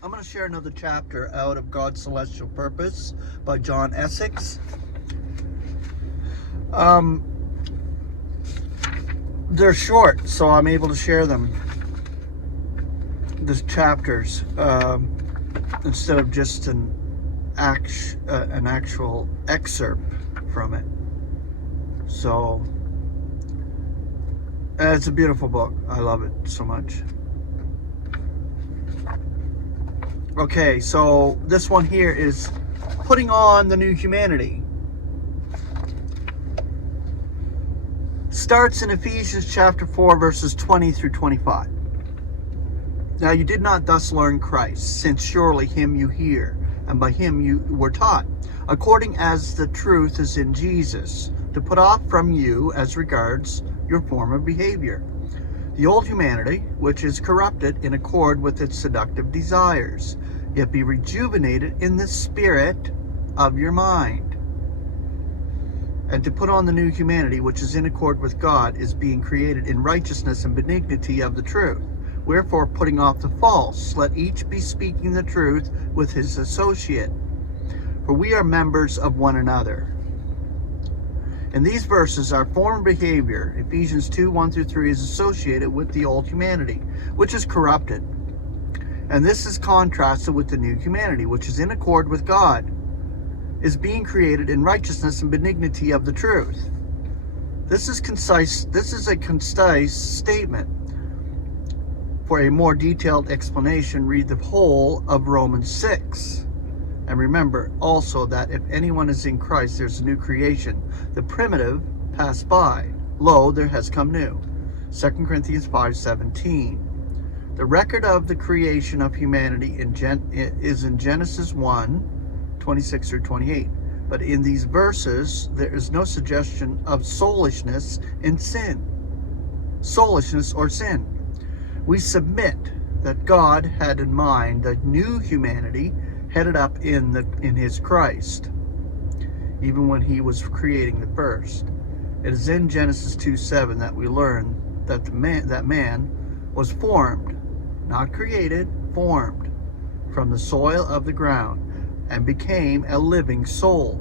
I'm going to share another chapter out of God's Celestial Purpose by John Essex. They're short, so I'm able to share them, the chapters, instead of just an actual excerpt from it. So, it's a beautiful book. I love it so much. Okay, so this one here is putting on the new humanity. Starts in Ephesians chapter 4, verses 20 through 25. Now you did not thus learn Christ, since surely him you hear, and by him you were taught, according as the truth is in Jesus, to put off from you as regards your former behavior the old humanity, which is corrupted in accord with its seductive desires, yet be rejuvenated in the spirit of your mind. And to put on the new humanity, which is in accord with God, is being created in righteousness and benignity of the truth. Wherefore, putting off the false, let each be speaking the truth with his associate. For we are members of one another. In these verses, our former behavior, Ephesians 2, 1 through 3, is associated with the old humanity, which is corrupted. And this is contrasted with the new humanity, which is in accord with God, is being created in righteousness and benignity of the truth. This is concise. This is a concise statement. For a more detailed explanation, read the whole of Romans 6. And remember also that if anyone is in Christ, there's a new creation. The primitive passed by. Lo, there has come new. 2 Corinthians 5:17. The record of the creation of humanity is in Genesis 1, 26 through 28. But in these verses, there is no suggestion of soulishness in sin. Soulishness or sin. We submit that God had in mind the new humanity headed up in his Christ, even when he was creating the first. It is in Genesis 2:7 that we learn that man was formed, not created, formed from the soil of the ground and became a living soul.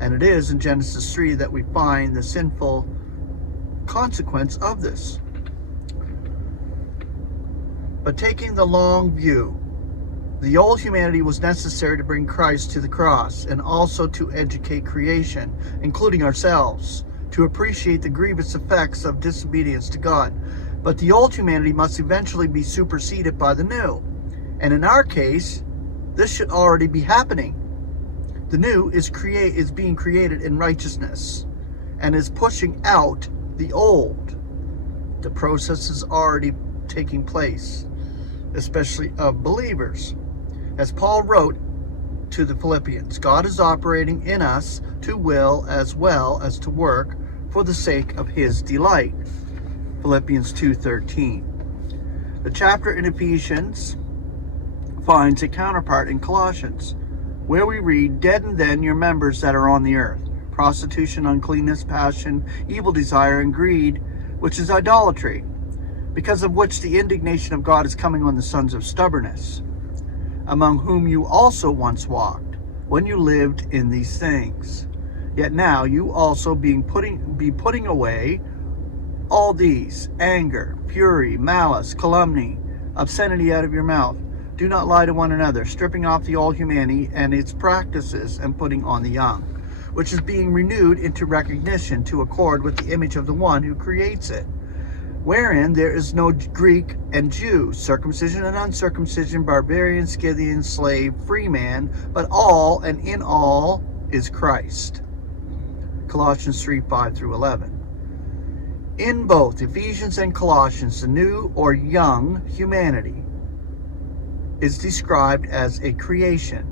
And it is in Genesis 3 that we find the sinful consequence of this. But taking the long view, the old humanity was necessary to bring Christ to the cross and also to educate creation, including ourselves, to appreciate the grievous effects of disobedience to God. But the old humanity must eventually be superseded by the new. And in our case, this should already be happening. The new is being created in righteousness and is pushing out the old. The process is already taking place, especially of believers. As Paul wrote to the Philippians, God is operating in us to will as well as to work for the sake of his delight. Philippians 2:13. The chapter in Ephesians finds a counterpart in Colossians, where we read, "Deaden then your members that are on the earth, prostitution, uncleanness, passion, evil desire, and greed, which is idolatry, because of which the indignation of God is coming on the sons of stubbornness, among whom you also once walked, when you lived in these things. Yet now you also be putting away all these, anger, fury, malice, calumny, obscenity out of your mouth. Do not lie to one another, stripping off the old humanity and its practices and putting on the young, which is being renewed into recognition to accord with the image of the one who creates it, wherein there is no Greek and Jew, circumcision and uncircumcision, barbarian, Scythian, slave, free man, but all and in all is Christ." Colossians 3:5 through 11. In both Ephesians and Colossians, the new or young humanity is described as a creation.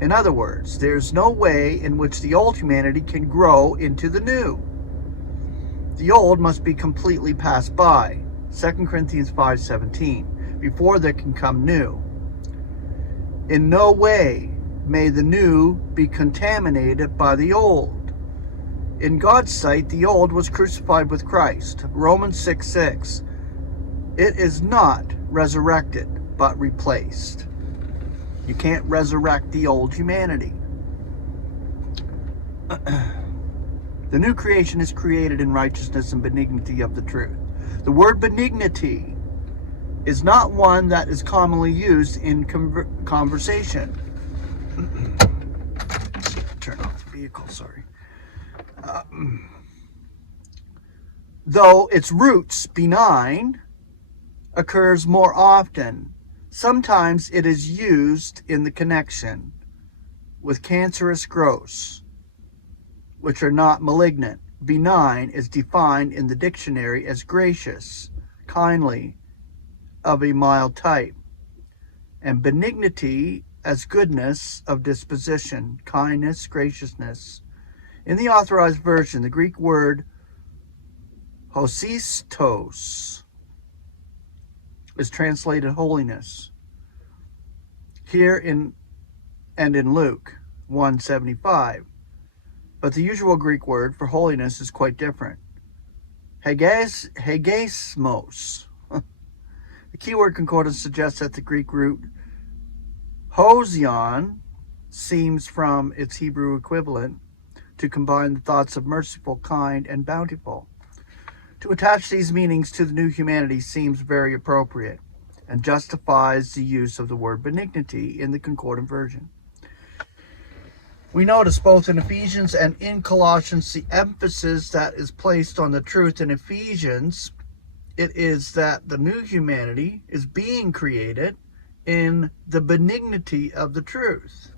In other words, there's no way in which the old humanity can grow into the new. The old must be completely passed by, 2 Corinthians 5:17, before there can come new. In no way may the new be contaminated by the old. In God's sight, the old was crucified with Christ, Romans 6:6. It is not resurrected, but replaced. You can't resurrect the old humanity. The new creation is created in righteousness and benignity of the truth. The word benignity is not one that is commonly used in conversation. Turn off the vehicle, sorry. Though its roots, benign, occurs more often. Sometimes it is used in the connection with cancerous growths, which are not malignant. Benign is defined in the dictionary as gracious, kindly, of a mild type, and benignity as goodness of disposition, kindness, graciousness. In the Authorized Version, the Greek word hosistos is translated holiness. Here in Luke 1:75. But the usual Greek word for holiness is quite different. Hegesmos. The keyword concordance suggests that the Greek root hosion seems from its Hebrew equivalent to combine the thoughts of merciful, kind, and bountiful. To attach these meanings to the new humanity seems very appropriate and justifies the use of the word benignity in the Concordant Version. We notice both in Ephesians and in Colossians the emphasis that is placed on the truth. In Ephesians, it is that the new humanity is being created in the benignity of the truth.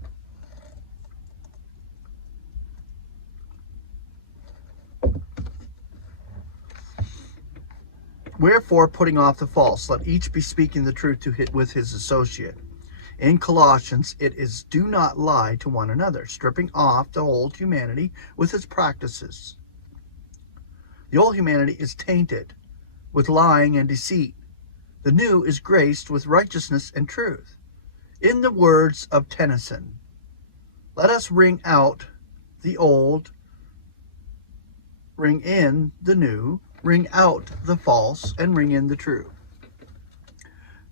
Wherefore, putting off the false, let each be speaking the truth with his associate. In Colossians, it is do not lie to one another, stripping off the old humanity with its practices. The old humanity is tainted with lying and deceit. The new is graced with righteousness and truth. In the words of Tennyson, let us ring out the old, ring in the new, ring out the false, and ring in the true.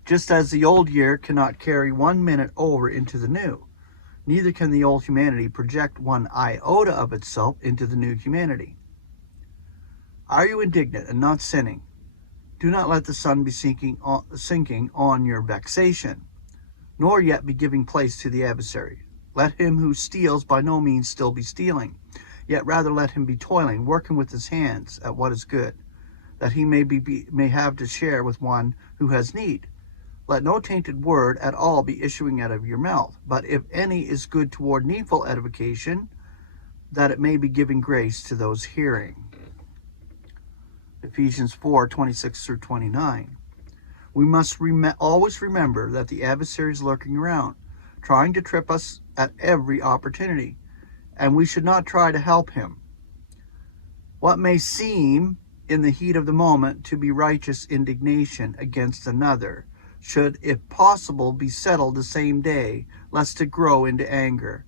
Just as the old year cannot carry 1 minute over into the new, neither can the old humanity project one iota of itself into the new humanity. Are you indignant and not sinning? Do not let the sun be sinking on your vexation, nor yet be giving place to the adversary. Let him who steals by no means still be stealing, yet rather let him be toiling, working with his hands at what is good, that he may have to share with one who has need. Let no tainted word at all be issuing out of your mouth, but if any is good toward needful edification, that it may be giving grace to those hearing. Ephesians 4:26-29. We must always remember that the adversary is lurking around, trying to trip us at every opportunity, and we should not try to help him. What may seem in the heat of the moment to be righteous indignation against another should, if possible, be settled the same day, lest it grow into anger.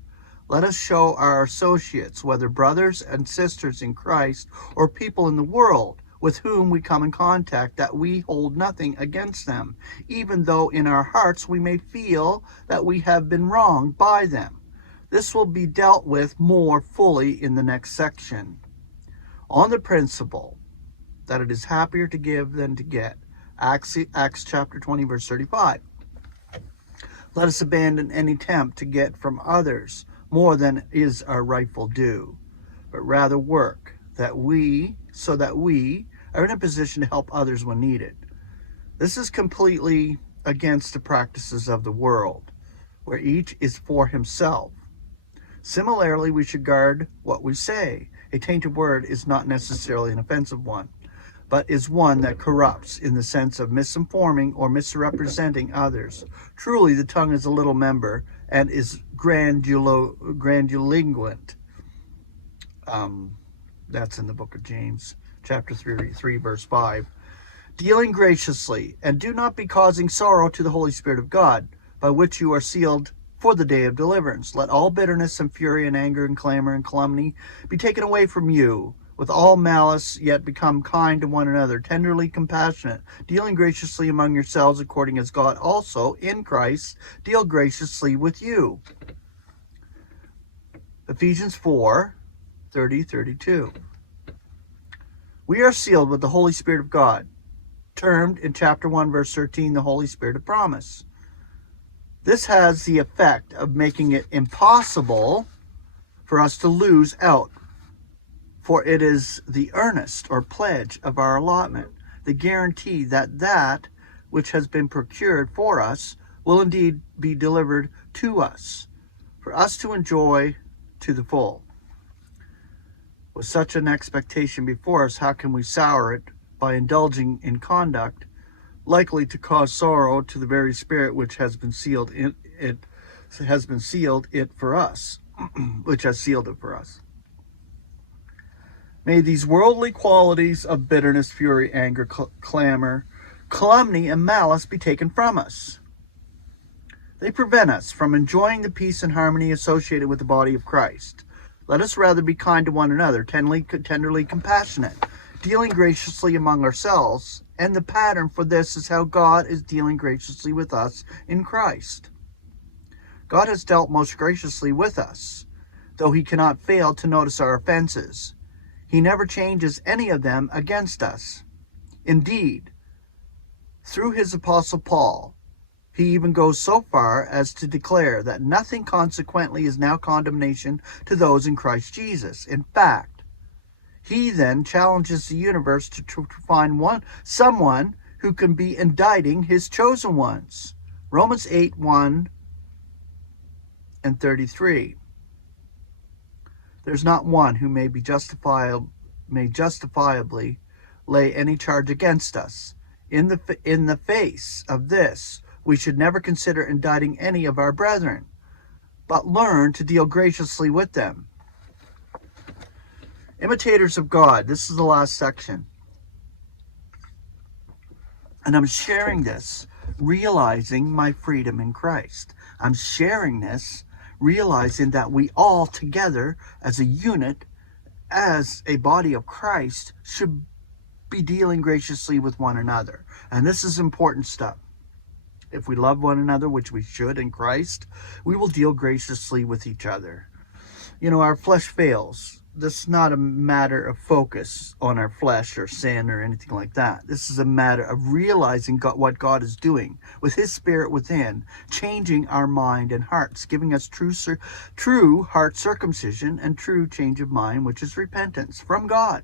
Let us show our associates, whether brothers and sisters in Christ or people in the world with whom we come in contact, that we hold nothing against them, even though in our hearts we may feel that we have been wronged by them. This will be dealt with more fully in the next section. On the principle that it is happier to give than to get, Acts chapter 20, verse 35. Let us abandon any attempt to get from others more than is our rightful due, but rather work so that we are in a position to help others when needed. This is completely against the practices of the world, where each is for himself. Similarly, we should guard what we say. A tainted word is not necessarily an offensive one, but is one that corrupts in the sense of misinforming or misrepresenting others. Truly, the tongue is a little member and is grandiloquent. That's in the book of James, chapter 3, verse 5. Dealing graciously, and do not be causing sorrow to the Holy Spirit of God, by which you are sealed for the day of deliverance. Let all bitterness and fury and anger and clamor and calumny be taken away from you, with all malice, yet become kind to one another, tenderly compassionate, dealing graciously among yourselves according as God also, in Christ, deal graciously with you. Ephesians 4:30-32. We are sealed with the Holy Spirit of God, termed in chapter 1, verse 13, the Holy Spirit of promise. This has the effect of making it impossible for us to lose out, for it is the earnest or pledge of our allotment, the guarantee that that which has been procured for us will indeed be delivered to us, for us to enjoy to the full. With such an expectation before us, how can we sour it by indulging in conduct likely to cause sorrow to the very spirit which has been sealed for us, which has sealed it for us? May these worldly qualities of bitterness, fury, anger, clamor, calumny, and malice be taken from us. They prevent us from enjoying the peace and harmony associated with the body of Christ. Let us rather be kind to one another, tenderly compassionate, dealing graciously among ourselves, and the pattern for this is how God is dealing graciously with us in Christ. God has dealt most graciously with us, though he cannot fail to notice our offenses. He never changes any of them against us. Indeed, through his apostle Paul, he even goes so far as to declare that nothing consequently is now condemnation to those in Christ Jesus. In fact, he then challenges the universe to find someone who can be indicting his chosen ones. Romans 8:1-33. There's not one who may justifiably lay any charge against us. In the face of this, we should never consider indicting any of our brethren, but learn to deal graciously with them. Imitators of God. This is the last section. And I'm sharing this, realizing my freedom in Christ. I'm sharing this, realizing that we all together as a unit, as a body of Christ, should be dealing graciously with one another. And this is important stuff. If we love one another, which we should in Christ, we will deal graciously with each other. You know, our flesh fails. This is not a matter of focus on our flesh or sin or anything like that. This is a matter of realizing what God is doing with his spirit within, changing our mind and hearts, giving us true heart circumcision and true change of mind, which is repentance from God.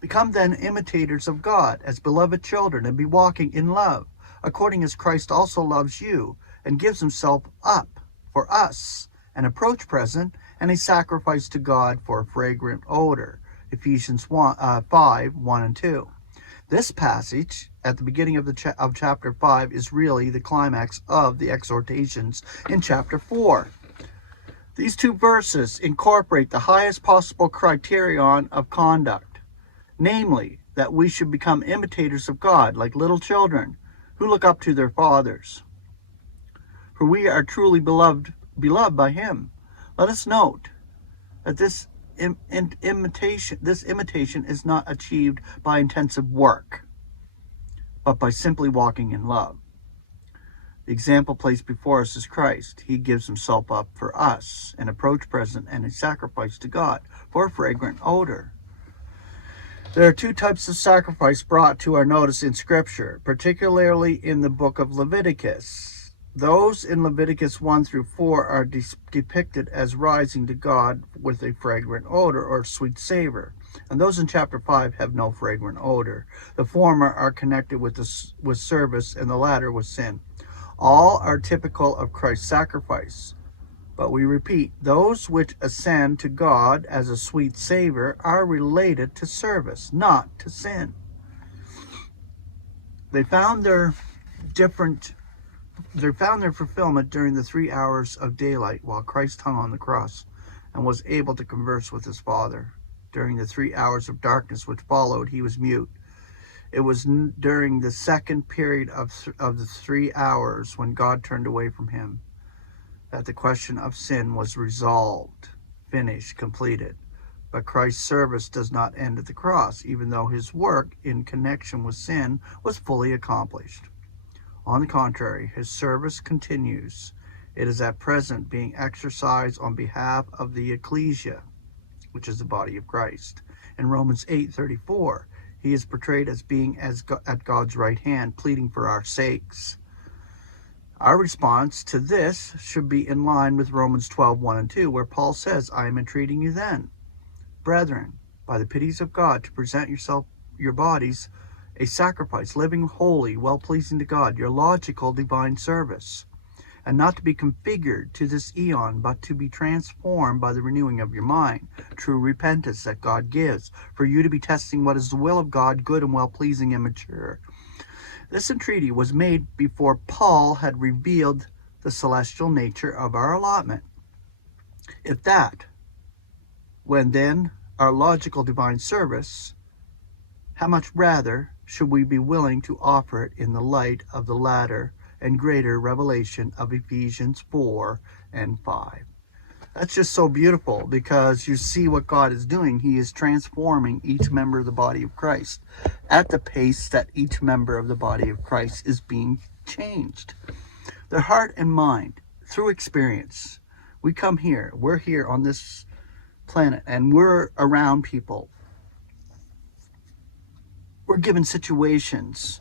Become then imitators of God as beloved children, and be walking in love, according as Christ also loves you and gives himself up for us, an approach present and a sacrifice to God for a fragrant odor. Ephesians 5:1-2. This passage at the beginning of chapter 5 is really the climax of the exhortations in chapter 4. These two verses incorporate the highest possible criterion of conduct, namely that we should become imitators of God like little children who look up to their fathers. For we are truly beloved by him. Let us note that this imitation is not achieved by intensive work, but by simply walking in love. The example placed before us is Christ. He gives himself up for us, an approach present and a sacrifice to God for a fragrant odor. There are two types of sacrifice brought to our notice in Scripture, particularly in the book of Leviticus. Those in Leviticus 1-4 are depicted as rising to God with a fragrant odor or sweet savor, and those in chapter 5 have no fragrant odor. The former are connected with service, and the latter with sin. All are typical of Christ's sacrifice. But we repeat, those which ascend to God as a sweet savor are related to service, not to sin. They found their fulfillment during the 3 hours of daylight while Christ hung on the cross and was able to converse with his Father. During the 3 hours of darkness which followed, he was mute. It was during the second period of the 3 hours when God turned away from him that the question of sin was resolved, finished, completed. But Christ's service does not end at the cross, even though his work in connection with sin was fully accomplished. On the contrary, his service continues. It is at present being exercised on behalf of the ecclesia, which is the body of Christ. In Romans 8:34, he is portrayed as being at God's right hand, pleading for our sakes. Our response to this should be in line with Romans 12:1 and 2, where Paul says, I am entreating you then, brethren, by the pities of God, to present your bodies a sacrifice, living holy, well-pleasing to God, your logical divine service, and not to be configured to this eon, but to be transformed by the renewing of your mind, true repentance that God gives, for you to be testing what is the will of God, good and well-pleasing and mature. This entreaty was made before Paul had revealed the celestial nature of our allotment. If that, when then our logical divine service, how much rather should we be willing to offer it in the light of the latter and greater revelation of Ephesians 4 and 5. That's just so beautiful, because you see what God is doing. He is transforming each member of the body of Christ at the pace that each member of the body of Christ is being changed. Their heart and mind, through experience. We come here, we're here on this planet, and we're around people. We're given situations,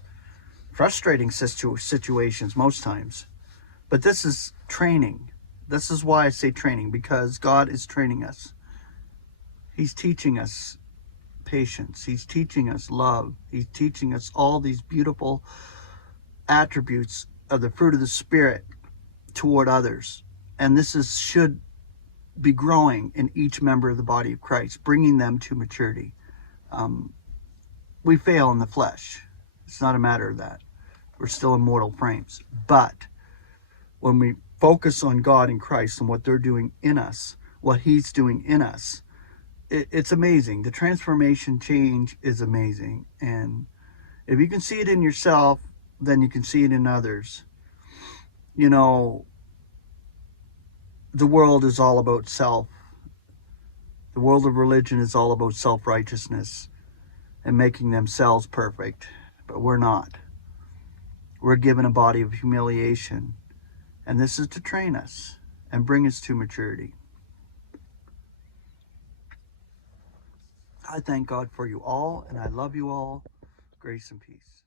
frustrating situations most times. But this is training. This is why I say training, because God is training us. He's teaching us patience. He's teaching us love. He's teaching us all these beautiful attributes of the fruit of the Spirit toward others. And this should be growing in each member of the body of Christ, bringing them to maturity. We fail in the flesh. It's not a matter of that. We're still in mortal frames. But when we focus on God and Christ and what they're doing in us, what he's doing in us, it's amazing. The transformation change is amazing. And if you can see it in yourself, then you can see it in others. You know, the world is all about self. The world of religion is all about self-righteousness and making themselves perfect. But we're not. We're given a body of humiliation. And this is to train us and bring us to maturity. I thank God for you all, and I love you all. Grace and peace.